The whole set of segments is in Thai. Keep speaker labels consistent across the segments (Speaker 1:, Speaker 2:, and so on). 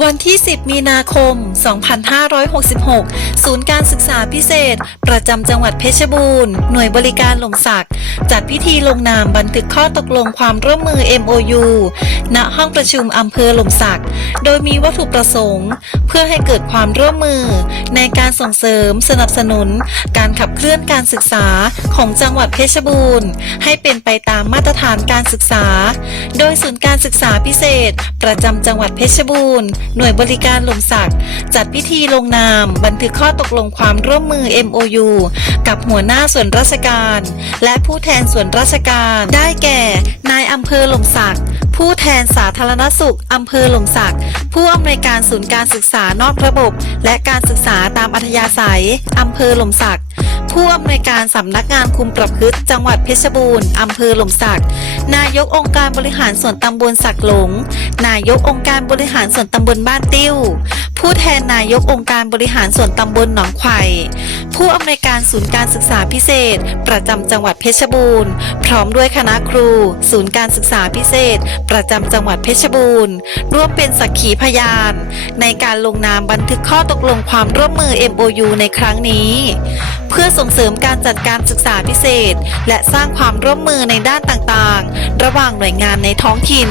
Speaker 1: วันที่ 10 มีนาคม 2566 ศูนย์การศึกษาพิเศษ ประจำจังหวัดเพชรบูรณ์ หน่วยบริการหลมศักดิ์จัดพิธีลงนามบันทึกข้อตกลงความร่วมมือ MOU ณ ห้องประชุมอำเภอหลมศักดิ์โดยมีวัตถุประสงค์ เพื่อให้เกิดความร่วมมือ ในการส่งเสริมสนับสนุน การขับเคลื่อนการศึกษาของจังหวัดเพชรบูรณ์ ให้เป็นไปตามมาตรฐานการศึกษา โดยศูนย์การศึกษาพิเศษ ประจำจังหวัดเพชรบูรณ์หน่วยบริการหลมศักดิ์จัดพิธีลงนาม บันทึกข้อตกลงความร่วมมือ MOU กับหัวหน้าส่วนราชการ และผู้แทนส่วนราชการ ได้แก่ นายอำเภอหลมศักดิ์ผู้แทนสาธารณสุขอำเภอหลมศักดิ์ผู้อำนวยการศูนย์การศึกษานอกระบบ และการศึกษาตามอัธยาศัยอำเภอหลมศักดิ์ ผู้อำนวยการสำนักงานคุมประพฤติจังหวัดเพชรบูรณ์อำเภอหลมศักดิ์นายกองค์การบริหารส่วนตำบลสักหลง นายกองค์การบริหารส่วนตำบลบ้านติ้ว ผู้แทนนายกองค์การบริหารส่วนตำบลหนองไข่ผู้อำนวยการศูนย์การศึกษาพิเศษ ประจำจังหวัดเพชรบูรณ์ พร้อมด้วยคณะครู ศูนย์การศึกษาพิเศษ ประจำจังหวัดเพชรบูรณ์ ร่วมเป็นสักขีพยาน ในการลงนามบันทึกข้อตกลงความร่วมมือ MOU ในครั้งนี้ เพื่อส่งเสริมการจัดการศึกษาพิเศษ และสร้างความร่วมมือในด้านต่างๆ ระหว่างหน่วยงานในท้องถิ่น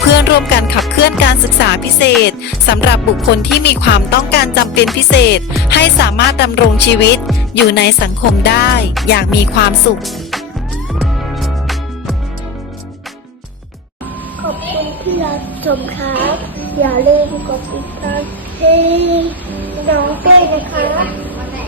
Speaker 1: เพื่อร่วมกันขับเคลื่อนการศึกษาพิเศษสำหรับบุคคลที่มีความต้องการจำเป็นพิเศษ ให้สามารถดำรงชีวิต อยู่ในสังคมได้ อย่างมีความสุข
Speaker 2: ขอบคุณที่รับชมครับ อย่าลืมกดติดตามให้น้องด้ยนะคะ